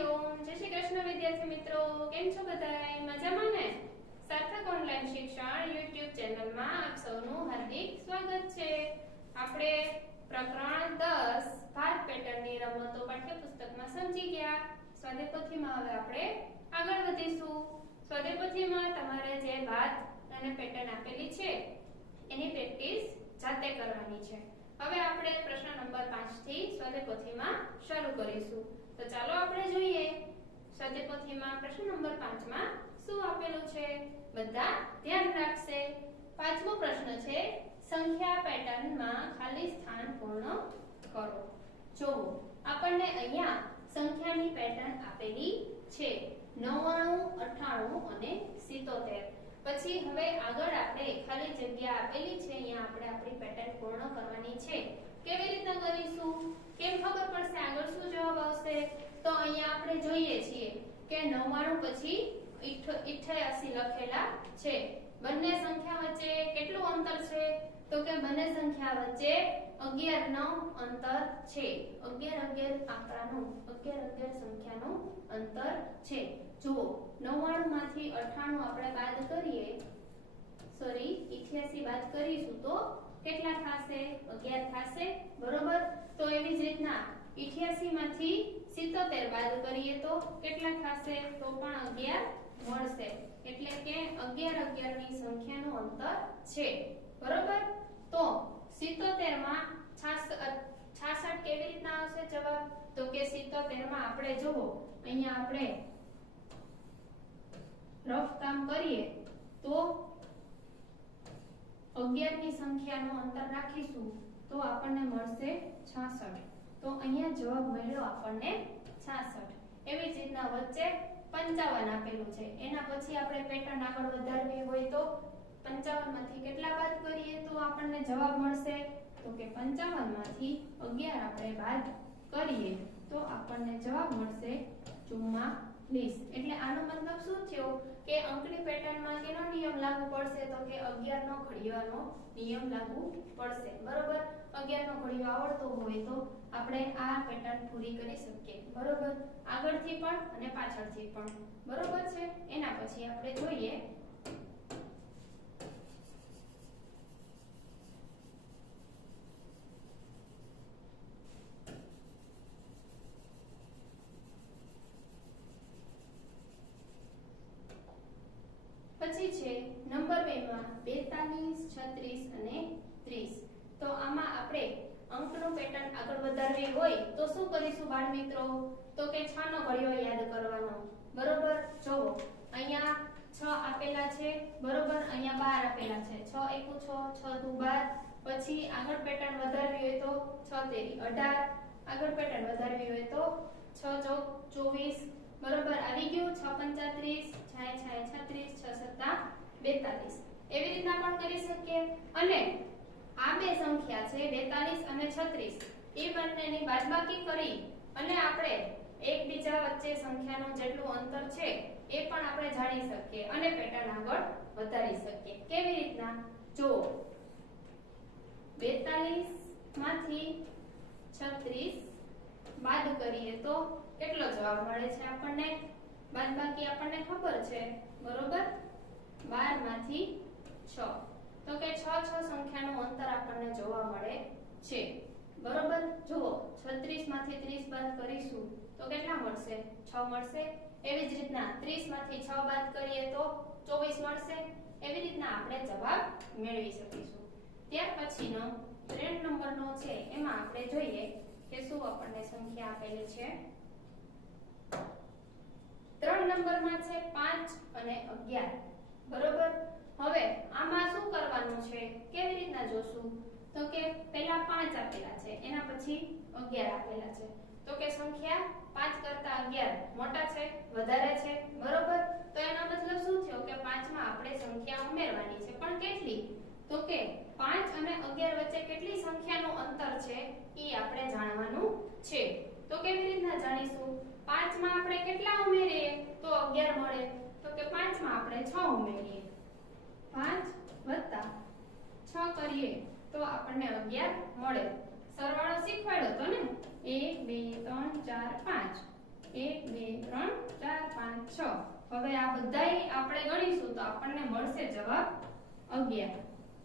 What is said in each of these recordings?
हरिओम जय श्री कृष्ण विद्यार्थी मित्रों केम छो बधाय मजामां ने सार्थक ऑनलाइन शिक्षण YouTube चेनल में आप सौનું हार्दिक स्वागत छे। આપણે પ્રકરણ 10 ભાત પેટર્નની રમતો પાઠ્યપુસ્તકમાં સમજી ગયા। સ્વાધ્યાય પોથીમાં હવે આપણે આગળ વધીશું। સ્વાધ્યાય પોથીમાં તમારે જે ભાત અને પેટર્ન આપેલી છે એની પ્રેક્ટિસ જાતે કરવાની છે। હવે આપણે પ્રશ્ન નંબર 5 થી સ્વાધ્યાય પોથીમાં શરૂ કરીશું। તો ચાલો આપણે જોઈએ સ્વાધ્યાય પોથીમાં પ્રશ્ન નંબર 5 માં શું આપેલું છે। બધા ધ્યાન રાખશે। પાંચમો પ્રશ્ન છે સંખ્યા પેટર્નમાં ખાલી સ્થાન પૂર્ણ કરો। જો આપણને અહીંયા સંખ્યાની પેટર્ન આપેલી છે 99 98 અને 77। પછી હવે આગળ આપણે ખાલી જગ્યા આપેલી છે અહીંયા આપણે આપણી પેટર્ન પૂર્ણ કરવાની છે। કેવી રીતના કરીશું કેમ ખબર પડશે આગળ શું જવાબ આવશે। તો અહીંયા આપણે જોઈએ છીએ કે 99 પછી 88 લખેલા છે। બંને સંખ્યા વચ્ચે કેટલું અંતર છે તો કે બંને સંખ્યા વચ્ચે 11 9 અંતર છે। 11 11 આંકડાનું 11 11 સંખ્યાનું અંતર છે। જુઓ 99 માંથી 98 આપણે બાદ કરીએ સોરી 88 બાદ કરીશું તો કેટલા થાશે 11 થાશે બરોબર। તો એવી જ રીતના 88 માંથી 77 બાદ કરીએ તો કેટલા થાશે તો પણ 11 મળશે। એટલે કે 11 11 ની સંખ્યાનું અંતર છે બરોબર। તો 77 માં 66 કેવી રીતના આવશે જવાબ તો કે 77 માં આપણે જોવો અહીંયા આપણે રફ કામ કરીએ તો 11 ની સંખ્યાનું અંતર રાખીશું તો આપણને મળશે 66। તો અહીંયા જવાબ મળ્યો આપણને 66। એવી જ રીતના વચ્ચે 55 આપેલું છે એના પછી આપણે પેટર્ન આગળ વધારવી હોય તો 55 માંથી કેટલા બાદ કરીએ તો આપણને જવાબ મળશે તો કે 55 માંથી 11 આપણે બાદ કરીએ તો આપણને જવાબ મળશે 44। એટલે આનો મતલબ શું થયો કે અંકની પેટર્નમાં કેનો નિયમ લાગુ પડશે તો કે 11 નો ઘડિયાનો નિયમ લાગુ પડશે બરોબર। 11 નો ઘડિયો આવડતો હોય તો આપણે આ પેટર્ન પૂરી કરી શકીએ બરોબર આગળથી પણ અને પાછળથી પણ બરોબર છે। એના પછી આપણે જોઈએ પછી છે નંબર 2 માં 42 36 અને 30। તો આમાં આપણે અંકનું પેટર્ન આગળ વધારવી હોય તો શું કરીશું બાળ મિત્રો તો કે 6 નો ઘડિયો યાદ કરવાનો બરોબર। જોવો અહીંયા 6 આપેલા છે બરોબર અહીંયા 12 આપેલા છે 6 1 6 6 2 12। પછી આગળ પેટર્ન વધારવી હોય તો 6 તેરી 18। આગળ પેટર્ન વધારવી હોય તો 6 ચોક 24 બરોબર આવી ગયું 6 35 6 6 36 6 7 42। એવી રીતના પણ કરી શકીએ અને આ બે સંખ્યા છે 42 અને 36 એ બંનેની બાદબાકી કરી અને આપણે એકબીજા વચ્ચે સંખ્યાનું જેટલું અંતર છે એ પણ આપણે જાણી શકીએ અને પેટર્ન આગળ વધારી શકીએ। કેવી રીતના જો 42 માંથી 36 બાદ કરીએ તો કેટલો જવાબ મળે છે આપણને બાદબાકી આપણને ખબર છે બરોબર 12 માંથી 6 તો કે 6 6 સંખ્યાનું અંતર આપણને જોવા મળે છે બરોબર। જુઓ 36 માંથી 30 બાદ કરીશું તો કેટલા મળશે 6 મળશે। એવી જ રીતના 30 માંથી 6 બાદ કરીએ તો 24 મળશે। એવી રીતના આપણે જવાબ મેળવી શકીશું। ત્યાર પછીનો 3 નંબરનો છે એમાં આપણે જોઈએ કે શું આપણને સંખ્યા આપેલી છે। 3 નંબરમાં છે 5 અને 11 બરોબર। હવે આમાં શું કરવાનું છે કેવી રીતના જોશું તો કે પહેલા 5 આપેલા છે એના પછી 11 આપેલા છે તો કે સંખ્યા 5 કરતા 11 મોટા છે વધારે છે બરોબર। તો એનો મતલબ શું થયો કે 5 માં આપણે સંખ્યા ઉમેરવાની છે પણ કેટલી તો કે 5 અને 11 વચ્ચે કેટલી સંખ્યાનું અંતર છે ઈ આપણે જાણવાનું છે। તો કેવી રીતના જાણીશું 5 માં આપણે કેટલા ઉમેરીએ તો 11 મળે તો કે 5 માં આપણે 6 ઉમેરીએ 5 વત્તા 6 કરીએ તો આપણને 11 મળે। સરવાળો શીખવાડ્યો તો ને 1 2 3 4 5 1 2 6। હવે આ બધાય આપણે ગણીશું તો આપણને મળશે જવાબ 11,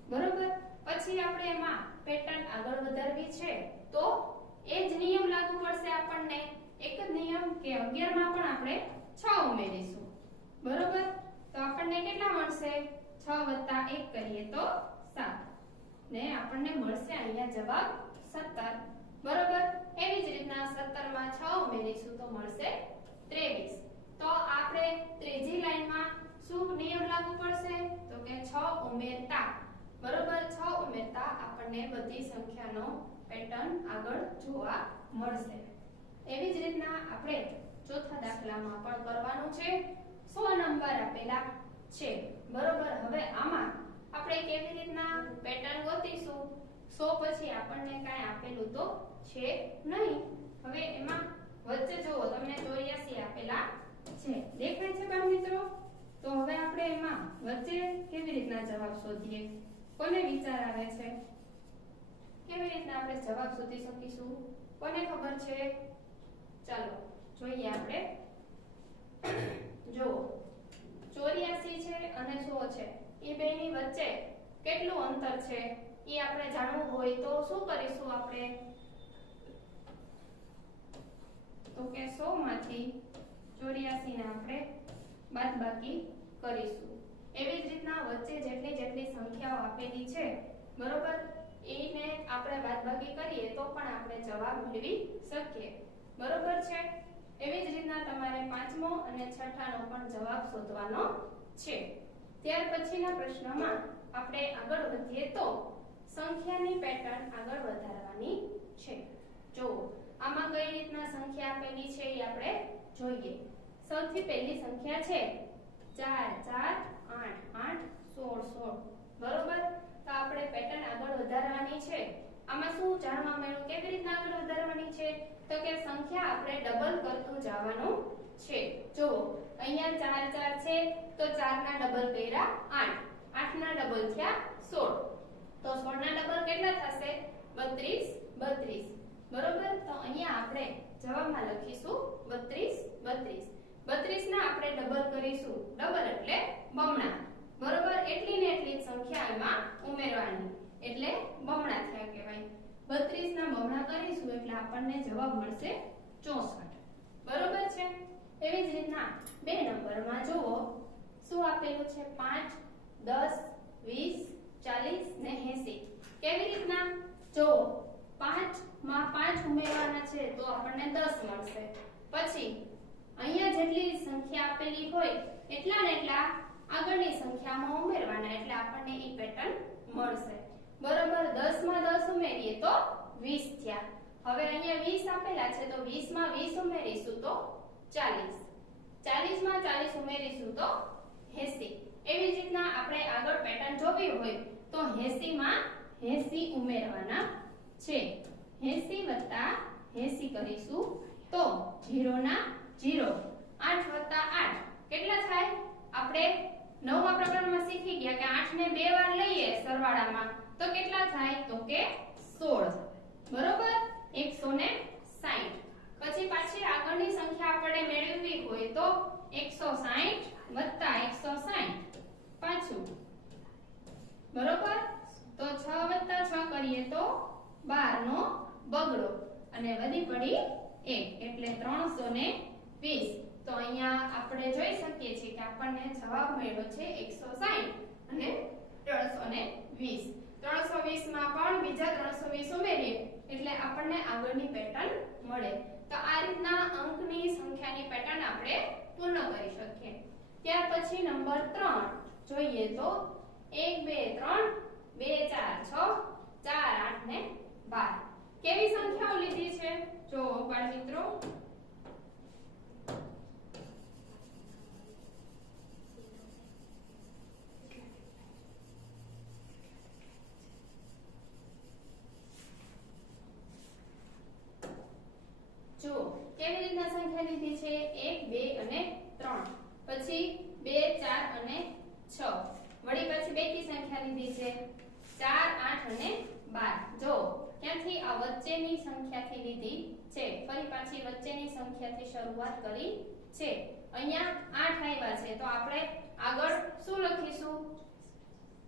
બરોબર। પછી આપણે એમાં પેટર્ન આગળ વધારવી છે તો એ જ નિયમ લાગુ પડશે આપણને, એક જ નિયમ કે 11 માં પણ આપણે 6 ઉમેરીશું, બરોબર। તો આપણને કેટલા મળશે? 6 + 1 કરીએ તો 7 ને આપણને મળશે અહીંયા જવાબ 17, બરોબર। એવી જ રીતના 17 માં 6 ઉમેરીશું તો મળશે 23। તો આપણે ત્રીજી લાઈનમાં શું નિયમ લાગુ પડશે? તો કે 6 ઉમેરતા, બરોબર। 6 ઉમેરતા આપણને બધી સંખ્યાનો પેટર્ન આગળ જોવા મળશે। એવી જ રીતના આપણે ચોથા દાખલામાં પણ કરવાનું છે। 100 નંબર આપેલા છે, બરોબર। હવે આમાં આપણે કેવી રીતના પેટર્ન ગોતીશું? 100 પછી આપણને કાંઈ આપેલું તો છે નહીં। હવે એમાં વચ્ચે જુઓ તમને 84 આપેલા છે, દેખાય છે બાળ મિત્રો? તો હવે આપણે એમાં વચ્ચે કેવી રીતના જવાબ શોધીએ? કોને વિચાર આવે છે? કેવી રીતના આપણે જવાબ શોધી શકીશું? કોને ખબર છે? ચાલો જોઈએ આપણે। જો 84 છે અને 100 છે, એ બેની વચ્ચે કેટલું અંતર છે એ આપણે જાણવું હોય તો શું કરીશું આપણે? તો કે 100 માંથી 84 ને આપણે બાદબાકી કરીશું। એવી જ રીતના વચ્ચે જેટલી સંખ્યાઓ આપેલી છે, બરોબર, એને આપણે બાદબાકી કરીએ તો પણ આપણે જવાબ મેળવી શકીએ, બરોબર છે। એવી જ રીતના તમારે પાંચમો અને છઠ્ઠાનો પણ જવાબ શોધવાનો છે। ત્યાર પછીના પ્રશ્નમાં આપણે આગળ વધીએ તો સંખ્યાની પેટર્ન આગળ વધારવાની છે। જો આમાં કઈ રીતના સંખ્યા આપેલી છે એ આપણે જોઈએ। સૌથી પહેલી સંખ્યા છે 4 4 8 8 16 16, બરોબર। તો આપણે પેટર્ન આગળ વધારવાની છે। આમાં શું જાણવા મળ્યું? કેવી રીતના આગળ વધારવાની છે? તો કે સંખ્યા આપણે ડબલ કરતું જવાનું છે। જો અહીંયા 4 4 છે તો 4 ના ડબલ કર્યા 8, 8 ના ડબલ થયા 16, તો 16 ના ડબલ કેટલા થશે? 32 32, બરોબર। તો અહીંયા આપણે જવાબમાં લખીશું 32 32, 32 ના આપણે ડબલ કરીશું, ડબલ એટલે બમણા, બરોબર। એટલી ને એટલી સંખ્યા એમાં ઉમેરવાની એટલે બમણા થયા કહેવાય। 32 ના બમણા કરીશું એટલે આપણને જવાબ મળશે 64, બરોબર છે। એવી જ રીતના 2 નંબરમાં જુઓ શું આપેલું છે? 5 10 20 40 ને 80। કેવી રીતના? જો 5 માં 5 ઉમેરવાના છે તો આપણને 10 મળશે। પછી અહીંયા જેટલી સંખ્યા આપેલી હોય એટલા ને એટલા આગળની સંખ્યામાં ઉમેરવાના એટલે આપણને ઈ પેટર્ન મળશે, બરોબર। 10 માં 10 ઉમેરીએ તો 20 થયા। હવે અહીંયા 20 આપેલા છે તો 20 માં 20 ઉમેરીશું તો 40, 40 માં 40 ઉમેરીશું તો 80। એવી જ રીતના આપણે આગળ પેટર્ન જોવી હોય તો 80 માં 80 ઉમેરવાના છે। 80 + 80 કરીશું તો 0 ના 0, 8 + 8 કેટલા થાય? આપણે નવમા પ્રકરણમાં શીખી ગયા કે 8 ને 2 વાર લઈએ સરવાળામાં તો કેટલા થાય? તો કે 16, બરોબર, 160। પછી પાછી આગળની સંખ્યા આપણે મેળવવી હોય તો 160 + 160 પાછું, બરોબર। તો 6 + 6 કરીએ તો 12 નો બગડો અને વધી પડી 1 એટલે 320। તો અહીંયા આપણે જોઈ શકીએ છીએ કે આપણને જવાબ મળ્યો છે 160 અને 320। 320 માં પણ બીજા 320 ઉમેરીએ એટલે આપણને આગળની પેટર્ન મળે। તો આ રીતના અંકની સંખ્યાની પેટર્ન આપણે પૂર્ણ કરી શકીએ। ત્યાર પછી નંબર 3 જોઈએ તો 1 2 3 2 4 6 4 8 ને 12 કેવી સંખ્યાઓ લીધી છે? જો બાળ મિત્રો જો કેવી રીતના સંખ્યા લીધી છે? 1 2 અને 3, પછી 2 4 અને 6, વળી પછી બેકી સંખ્યા લીધી છે 4 8 અને 12। જો ક્યાંથી? આ વચ્ચેની સંખ્યાથી લીધી છે. ફરી પાછી વચ્ચેની સંખ્યાથી શરૂઆત કરી છે. અહીંયા 8 આવ્યા છે તો આપણે આગળ શું લખીશું?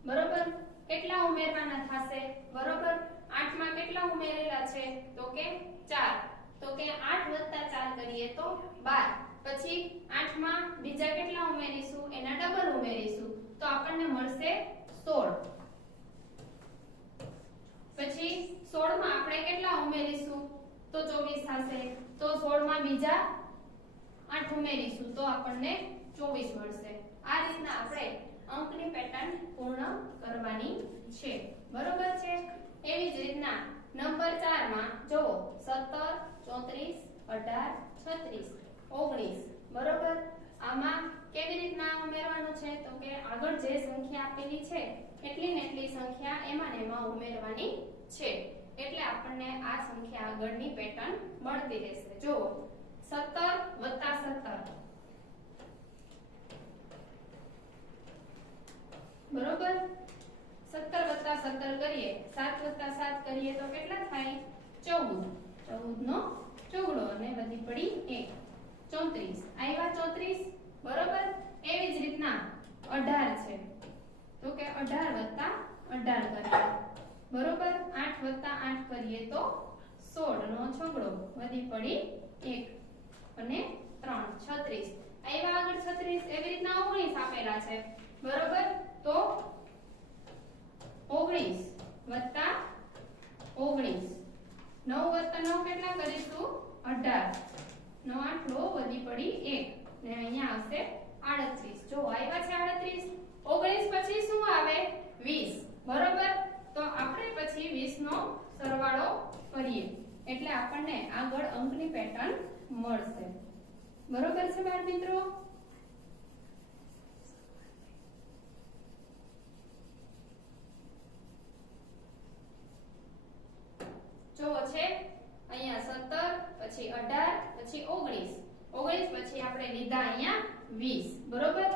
બરોબર, કેટલા ઉમેરવાના થશે? બરોબર, 8 માં કેટલા ઉમેરેલા છે? તો કે 4. તો કે 8 + 4 કરીએ તો 12. પછી 8 માં બીજા કેટલા ઉમેરીશું? એના ડબલ ઉમેરીશું તો આપણને મળશે 16. પછી 16 માં આપણે કેટલા ઉમેરીશું? તો 24 થશે. તો 16 માં બીજા 8 ઉમેરીશું તો આપણને 24 મળશે. આ રીતના આપણે અંકની પેટર્ન પૂર્ણ કરવાની છે. બરોબર છે. એવી જ રીતના નંબર 4 માં જો 17, 34, 18, 36, 19. બરોબર, આમાં કેવી રીતના ઉમેરવાનું છે? તો કે આગળ જે સંખ્યા આપેલી છે એટલી ને એટલી સંખ્યા એમાં ને એમાં ઉમેરવાની છે. એટલે આપણને આ સંખ્યા આગળની પેટર્ન મળતી રહેશે. જો 17 + 17. બરોબર, 17 + 17 કરીએ, 7 + 7 કરીએ તો કેટલા થાય? 14. 14 નો ચોગડો અને વધી પડી 1. 34 આવ્યા 34. બરોબર, એવી જ રીતના 18 છે તો કે 18 + 18 કરીએ. બરોબર, 8 + 8 કરીએ તો 16 નો છગડો વધી પડી 1 અને 3. 36 આવ્યા આગળ 36. એવી રીતના 19 આપેલા છે. બરોબર, તો 19 + 19. 9 + 9 કેટલા કરીશું? 18. 9 આટલો વધી પડી 1 ને અહીંયા આવશે 38. જો આવ્યા છે 38. 19 પછી શું આવે? 20. બરોબર, તો આપણે પછી 20 નો સરવાળો કરીએ એટલે આપણને આગળ અંકની પેટર્ન મળશે. બરોબર છે બાળ મિત્રો? જો છે અહીંયા 17 પછી 18 પછી 19. 19 પછી આપણે લીધા અહીંયા 20. બરોબર,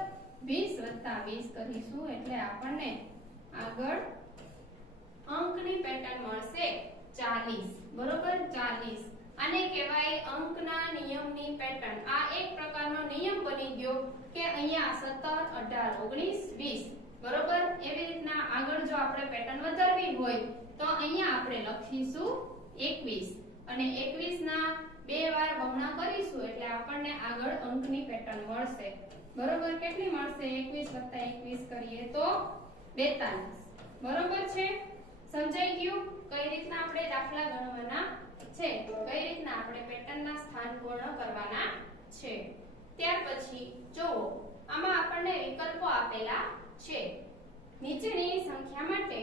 20 + 20 કરીશું એટલે આપણને આગળ અંકની પેટર્ન મળશે 40. બરોબર, 40. આને કહેવાય અંકના નિયમની પેટર્ન. આ એક પ્રકારનો નિયમ બની ગયો કે અહીંયા 17, 18, 19, 20. બરોબર, એવી રીતના આગળ જો આપણે પેટર્ન વધારવી હોય તો અહીંયા આપણે લખીશું 21 અને 21 ના 2 વાર બમણા કરીશું એટલે આપણને આગળ અંકની પેટર્ન મળશે. બરોબર, કેટલી મળશે? 21 + 21 કરીએ તો 42. બરોબર છે? સમજાઈ ગયું કઈ રીતના આપણે દાખલા ગણવાના છે, કઈ રીતના આપણે પેટર્નના સ્થાન પૂર્ણ કરવાના છે. ત્યાર પછી જો આમાં આપણને વિકલ્પો આપેલા છે. નીચેની સંખ્યા માટે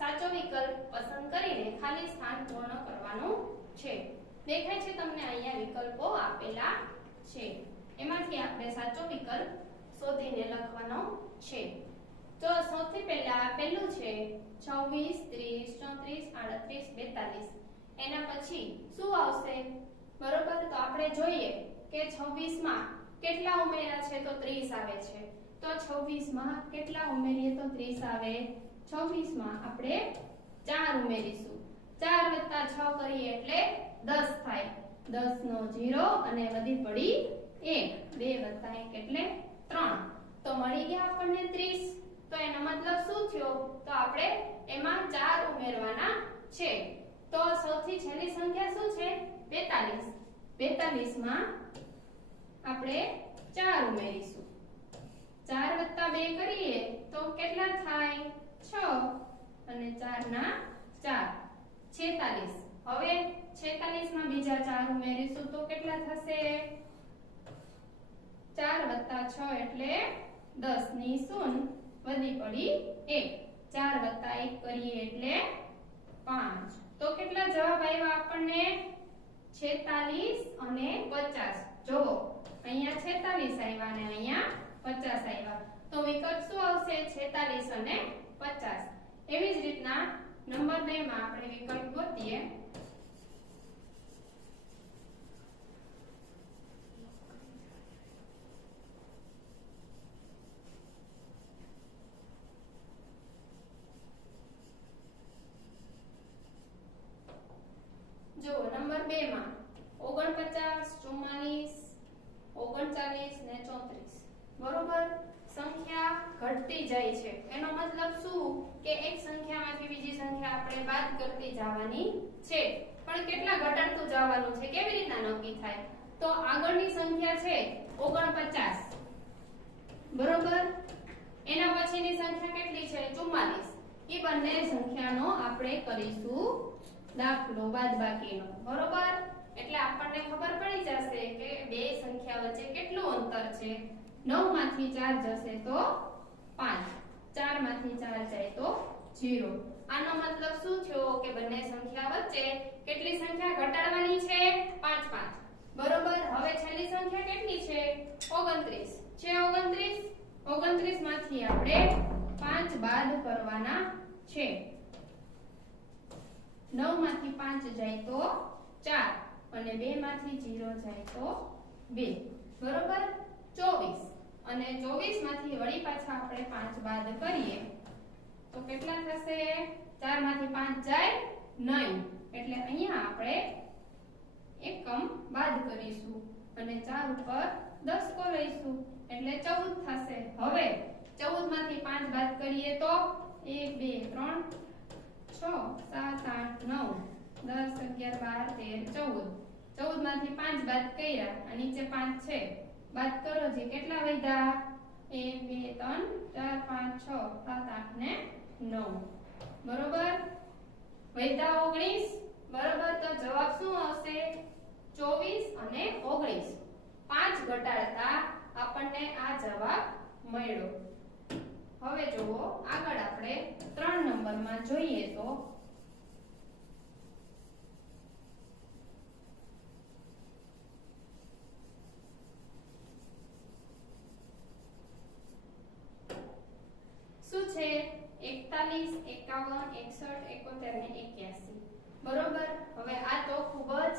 સાચો વિકલ્પ પસંદ કરીને ખાલી સ્થાન પૂર્ણ કરવાનું છે. દેખાય છે તમને અહીંયા વિકલ્પો આપેલા છે. એમાંથી આપણે સાચો વિકલ્પ શોધીને લખવાનો છે. તો સૌથી પહેલા પહેલું છે 26, 30, 34, 38, 42. એના પછી શું આવશે? બરોબર, તો આપણે જોઈએ કે 26 માં કેટલા ઉમેર્યા છે? તો 30 આવે છે. તો 26 માં કેટલા ઉમેરીએ તો 30 આવે? 26 માં આપણે 4 ઉમેરીશું. 4 + 6 કરીએ એટલે 10 થાય. 10 નો 0 અને વધી પડી 1. 2 + 1 એટલે 3. તો મળી ગયા આપણને 30. તો એનો મતલબ શું થયો? તો આપણે એમાં 4 ઉમેરવાના છે. તો સૌથી છેલ્લી સંખ્યા શું છે? 42. 42 માં આપણે 4 ઉમેરીશું. 4 + 2 કરીએ તો કેટલા થાય? 6 અને 4 ના 4. 46. હવે 46 માં બીજા 4 ઉમેરીશું તો કેટલા થશે? 4 + 6 એટલે 10 ની 0 વધી પડી 1. 4 + 1 કરીએ એટલે 5. તો કેટલા જવાબ આવ્યા આપણને? 46 અને 50. જો અહીંયા 46 આવ્યા અને અહીંયા 50 આવ્યા. તો વિકલ્પ શું આવશે? 46 અને 50. એવી જ રીતના નંબર 2 માં આપણે વિકલ્પ ગોતીએ. જો નંબર ઘટતી જાય છે એનો મતલબ શું કે એક સંખ્યામાંથી બીજી સંખ્યા આપણે બાદ કરતી જવાની છે પણ કેટલા ઘટાડતું જવાનું છે કેવી રીતના નક્કી થાય તો આગળની સંખ્યા છે 49 બરોબર એના પછીની સંખ્યા કેટલી છે 44 ઈ બંને સંખ્યાનો આપણે કરીશું દાખલો બાદબાકીનો બરોબર એટલે આપણને ખબર પડી જશે કે બે સંખ્યા વચ્ચે કેટલું અંતર છે 9 માંથી 4 જશે તો 5 4 માંથી 4 જાય તો 0 આનો મતલબ શું થયો કે બંને સંખ્યા વચ્ચે કેટલી સંખ્યા ઘટાડવાની છે 5 5 બરોબર હવે છેલ્લી સંખ્યા કેટલી છે 29 છે 29 માંથી આપણે 5 બાદ કરવાના છે 9 માંથી 5 જાય તો 4 અને 2 માંથી 0 જાય તો 2 બરોબર 24 અને 24 માંથી વળી પાછા આપણે 5 બાદ કરીએ તો કેટલા થશે 4 માંથી 5 જાય 9 એટલે અહીંયા આપણે એકમ બાદ કરીશું અને 4 ઉપર 10 કો લઈશું એટલે 14 થશે હવે 14 માંથી 5 બાદ કરીએ તો 1 2 3 6 7 8 9 10 11 12 13 14 માંથી 5 બાદ કર્યા અને નીચે 5 છે બાદ કરો જે કેટલા વધ્યા 1 2 3 4 5 6 7 8 ને 9 બરોબર વધ્યા 19 બરોબર તો જવાબ શું આવશે 24 અને 19 5 ઘટાડતા આપણને આ જવાબ મળ્યો હવે જુઓ આગળ આપણે 3 નંબરમાં જોઈએ તો શું છે 41 51 61 71 ને 81 બરોબર હવે આ તો ખૂબ જ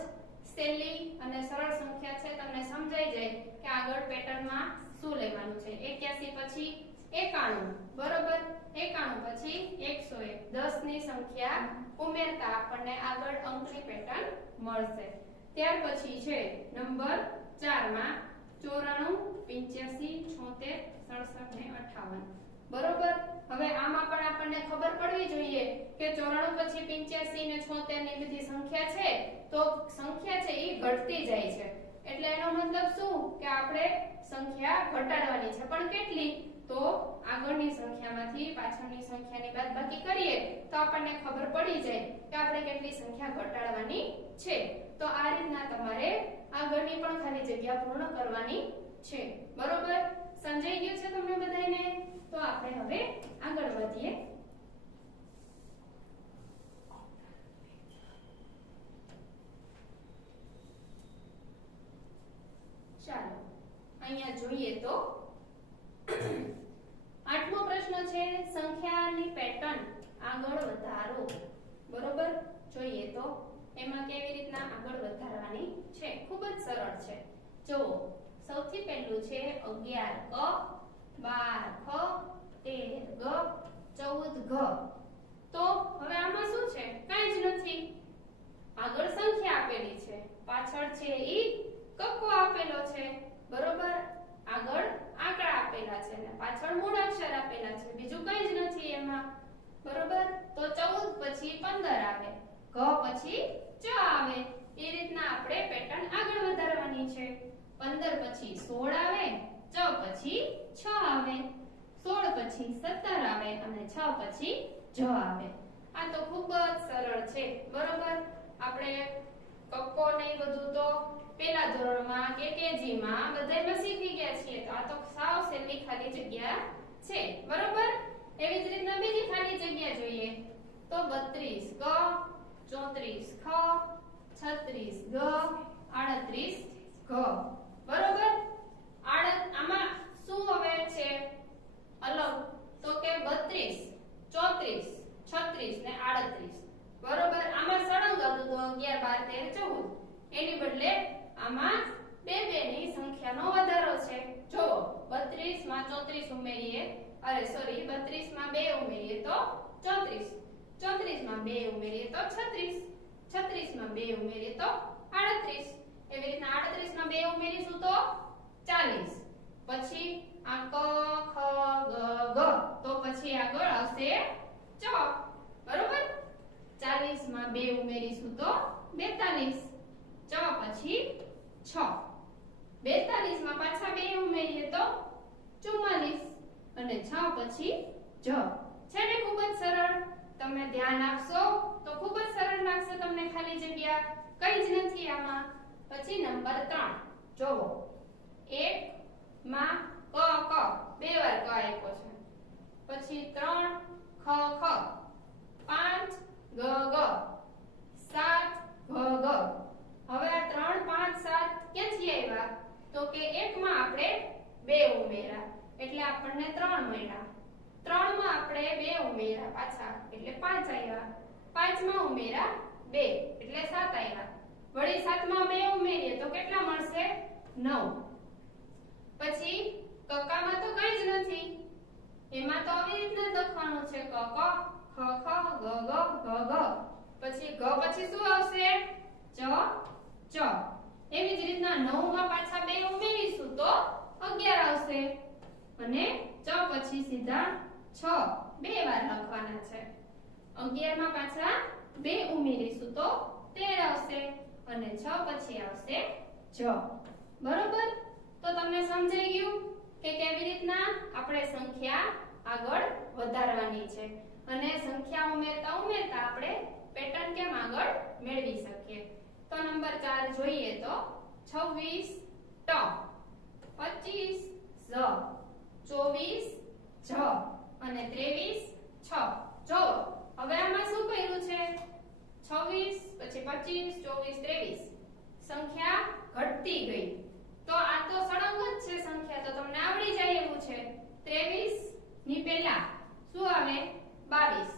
સહેલી અને સરળ સંખ્યા છે તમને સમજાઈ જાય કે આગળ પેટર્નમાં શું લેવાનું છે 81 પછી 91 બરોબર 91 પછી 101 10 ની સંખ્યા ઉમેરતા આપણને આગળ અંકની પેટર્ન મળશે ત્યાર પછી છે નંબર 4 માં 94 85 76 67 ને 58 બરોબર હવે આમાં પણ આપણને ખબર પડવી જોઈએ કે 94 પછી 85 ને 76 ની બધી સંખ્યા છે તો સંખ્યા છે એ ઘટતી જાય છે એટલે એનો મતલબ શું કે આપણે સંખ્યા ઘટાડવાની છે પણ કેટલી તો આગળની સંખ્યામાંથી પાછળની સંખ્યાની બાદબાકી કરીએ તો આપણને ખબર પડી જાય કે આપણે કેટલી સંખ્યા ઘટાડવાની છે તો આ રીતના તમારે આગળની પણ ખાલી જગ્યા પૂર્ણ કરવાની છે બરોબર સમજાઈ ગયું છે તમને બધાને તો આપણે હવે આગળ વધીએ ચાલો અહીંયા જોઈએ તો આઠમો પ્રશ્ન છે સંખ્યાની પેટર્ન આગળ વધારો બરોબર જોઈએ તો એમાં કેવી રીતના આગળ વધારવાની છે ખૂબ જ સરળ છે જો સૌથી પહેલું છે 11 ક 12 ખ 13 ગ 14 ઘ તો હવે આમાં શું છે કાંઈ જ નથી આગળ સંખ્યા આપેલી છે પાછળ છે ઈ કક્કો આપેલો છે બરોબર આગળ આંકડા આપેલા છે અને પાછળ મૂળ અક્ષર આપેલા છે બીજું કંઈ જ નથી એમાં બરોબર તો 14 પછી 15 આવે ઘ પછી ચ આવે એ રીતના આપણે પેટર્ન આગળ વધારવાની છે 15 પછી 16 આવે ચ પછી 6 આવે 16 પછી 17 આવે અને 6 પછી જ આવે આ તો ખૂબ જ સરળ છે બરોબર આપણે કક્કો ને બધું તો પેલા ધોરણમાં કે કેજી માં બધાયમાં શીખી ગયા છીએ તો આ તો સાવ સહેલી ખાલી જગ્યા છે બરોબર એવી જ રીતના બીજી ખાલી જગ્યા જોઈએ તો 32 ક 34 ખ 36 ગ 38 ઘ બરોબર આમાં શું હવે છે અલગ તો કે 32 34 36 ને 38 બરોબર આમાં સળંગ હતું તો 11 12 13 14 એની બદલે આમાં બે ની સંખ્યાનો વધારો છે જો 32 માં 34 ઉમેરીએ અરે સોરી 32 માં 2 ઉમેરીએ તો 34 34 માં 2 ઉમેરીએ તો 36 36 માં 2 ઉમેરીએ તો 38 એવી રીતના 38 માં 2 ઉમેરીશું તો 40 પછી આ ક ખ ગ ગ તો પછી આગળ આવશે ચ, બરોબર? 40 માં 2 ઉમેરીશું તો 42, ચ પછી 6, 42 માં પાછા 2 ઉમેરીએ તો 44 અને 6 પછી જ. છે ને ખૂબ જ સરળ. તમે ધ્યાન આપશો તો ખૂબ જ સરળ લાગશે તમને. ખાલી જગ્યા કઈ જ નથી આમાં. પછી નંબર 3 જોવો. 1 માં ક ક બે વાર ક આપ્યો છે, પછી 3 ખ ખ, 5 ગ ગ, 7 ઘ ઘ. હવે આ 3 5 7 ક્યાંથી આવ્યા? તો કે 1 માં આપણે 2 ઉમેરા એટલે આપણને 3 મળ્યા. 3 માં આપણે 2 ઉમેરા પાછા એટલે 5 આવ્યા. 5 માં ઉમેરા 2 એટલે 7 આવ્યા. વળી 7 માં 2 ઉમેરીએ તો કેટલા મળશે? 9. પછી કકામાં તો કઈ જ નથી, એમાં તો આવી રીતના લખવાનું છે ક ક ખ ખ ગ ગ ઘ ઘ. પછી ગ પછી શું આવશે? ચ ચ. એવી જ રીતના 9 માં પાછા 2 ઉમેરીશું તો 11 આવશે અને ચ પછી સીધા 6 બે વાર લખવાના છે. 11 માં પાછા 2 ઉમેરીશું તો 13 આવશે અને 6 પછી આવશે જ. બરોબર? તો તમને સમજાઈ ગયું કે કેવી રીતના આપણે સંખ્યા આગળ વધારવાની છે અને સંખ્યા ઉમેરતા ઉમેરતા આપણે પેટર્ન કેમ આગળ મેળવી શકીએ. તો નંબર 4 જોઈએ તો 26 ટ, 25 ઝ, 24 જ અને 23 છ. જો હવે આમાં શું કર્યું છે? 26 પછી 25 24 23 સંખ્યા ઘટતી ગઈ. તો આ તો સળંગ જ છે સંખ્યા, તો તમને આવડી જાય એવું છે. 23 ની પહેલા શું આવે? 22.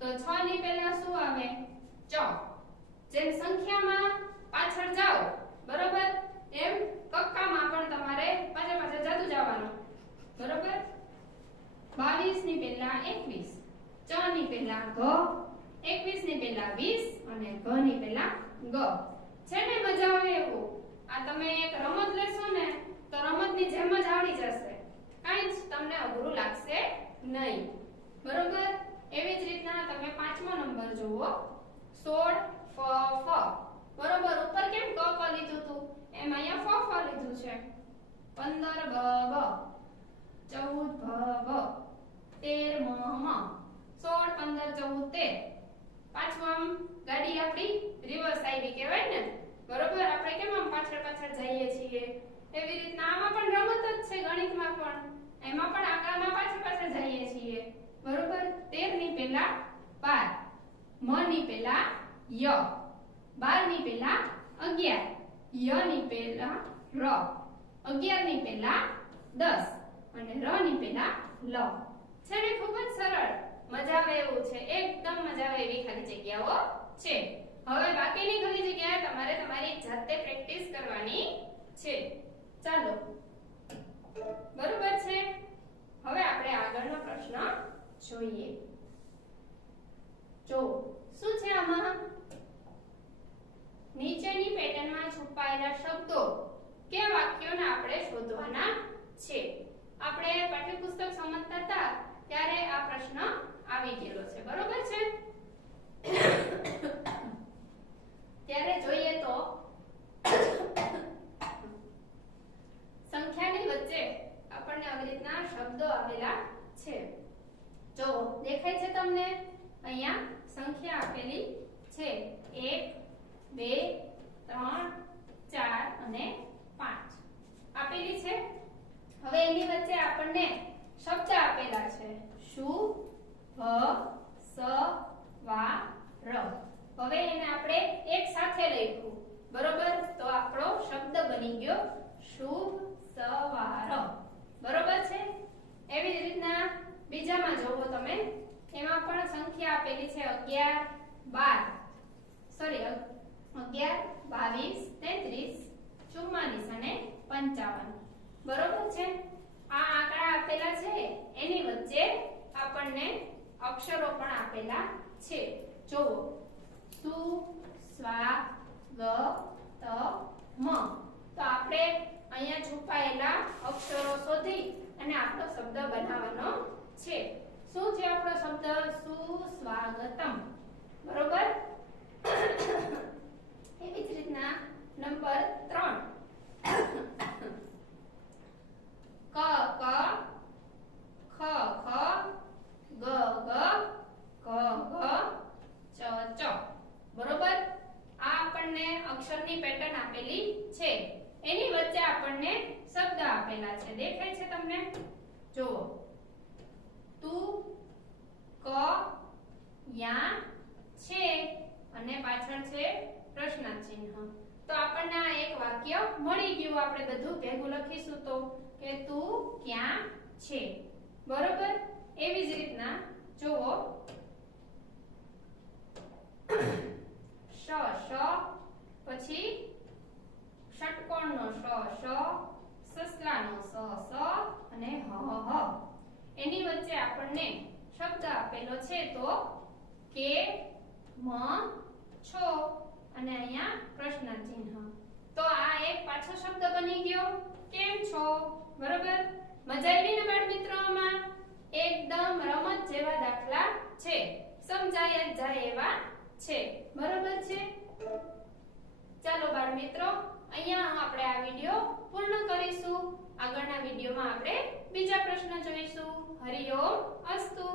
તો 6 ની પહેલા શું આવે? ચ. જેમ સંખ્યામાં પાછળ જાઓ બરોબર, એમ કક્કામાં પણ તમારે પાછળ પાછળ જતું જવાનું. બરોબર? 22 ની પહેલા 21, ચ ની પહેલા ઘ, 21 ની પહેલા 20 અને ઘ ની પહેલા ગ. છે ને મજા આવે એવું? આ તમે એક રમત લેશો ને તો રમતની જેમ જ આવડી જશે, કાંઈ જ તમને અઘરું લાગશે નહીં. બરોબર? એવી જ રીતના તમે 5મો નંબર જુઓ. 16 ફ ફ. બરોબર? ઉપર કેમ ક ક લીધું હતું એમ અહીંયા ફ ફ લીધું છે. 15 બ બ, 14 ભ ભ, 13 મ મ. 16 15 14 13. પાછું આમ ગાડી આપણી રિવર્સ આવી કહેવાય ને. બરોબર? આપણે કેમ આમ પાછળ પાછળ જઈએ છીએ એવી રીતના આમાં પણ રમત જ છે. ગણિતમાં પણ એમાં પણ આંકડામાં પાછળ પાછળ જઈએ છીએ. બરોબર? 13 ની પહેલા 12, મ ની પહેલા ય, 12 ની પહેલા 11, ય ની પહેલા ર, 11 ની પહેલા 10 અને ર ની પહેલા લ. છે ને ખૂબ જ સરળ, મજા આવે એવું છે. એકદમ મજા આવે એવી ખાલી જગ્યાઓ છે. હવે બાકીની ખાલી જગ્યા તમારે તમારી જાતે પ્રેક્ટિસ કરવાની છે. ચાલો, બરોબર છે? હવે આપણે આગળનો પ્રશ્ન જોઈએ. જો શું છે આમાં? નીચેની પેટર્નમાં છુપાયેલા શબ્દો કે વાક્યોને આપણે શોધવાના છે. આપણે પાઠ્યપુસ્તક સમજતા હતા ત્યારે આ પ્રશ્ન આવી ગયેલો છે. બરોબર છે? ત્યારે જોઈએ તો સંખ્યાની વચ્ચે આપણને આવી રીતના શબ્દો આવેલા છે. જો દેખાય છે તમને? અહીંયા સંખ્યા આપેલી છે 1 2 3 4 અને 5 આપેલી છે. હવે એની વચ્ચે આપણને શબ્દ આપેલા છે શુ, ભ, સ, વા, ર. હવે એને આપણે એક સાથે લખ્યું. બરોબર? તો આપણો શબ્દ બની ગયો શુભ સવાર. બરોબર છે? એવી જ રીતના બીજામાં જોવો તમે, એમાં પણ સંખ્યા આપેલી છે 11 12 સોરી 11 22 33 44 અને 55. બરોબર છે? આ આંકડા આપેલા છે એની વચ્ચે આપણને અક્ષરો પણ આપેલા છે. જોવો સુ, સ્વા, ગ, ત, મ. તો આપણે અહીંયા છુપાયેલા અક્ષરો શોધી અને આપણો શબ્દ બનાવવાનો છે. શું છે આપણો શબ્દ? સુસ્વાગતમ. બરોબર? એવી જ રીતના નંબર 3 ક ક ખ ખ ગ ગ ઘ ઘ ચ ચ. બરોબર? આ આપણને અક્ષરની પેટર્ન આપેલી છે. એની વચ્ચે આપણને શબ્દ આપેલા છે. દેખાય છે તમને? જુઓ. તું, ક, યા, છે અને પાછળ છે પ્રશ્નાર્થ ચિહ્ન. તો આપણને આ એક વાક્ય મળી ગયું. આપણે બધું ભેગું લખીશું તો કે તું ક્યાં છે. બરોબર? એવી જ રીતના જુઓ. શ શ, પછી ષટકોણનો શ શ, સસલાનો સ સ અને હ હ. એની વચ્ચે આપણને શબ્દ આપેલો છે તો કે મ છો અને અહીંયા પ્રશ્નાર્થ ચિહ્ન. તો આ એક પાછો શબ્દ બની ગયો. કેમ છો? બરોબર? મજા આવી ને બાળ મિત્રો? આમાં એકદમ રમત જેવા દાખલા છે. સમજાય જ જાય એવા છે. બરોબર છે? ચાલો બાળ મિત્રો, અહીંયા આપણે આ વિડિયો પૂર્ણ કરીશું. આગળના વિડિયોમાં આપણે બીજા પ્રશ્ન જોઈશું. હરિ ઓમ અસ્તુ.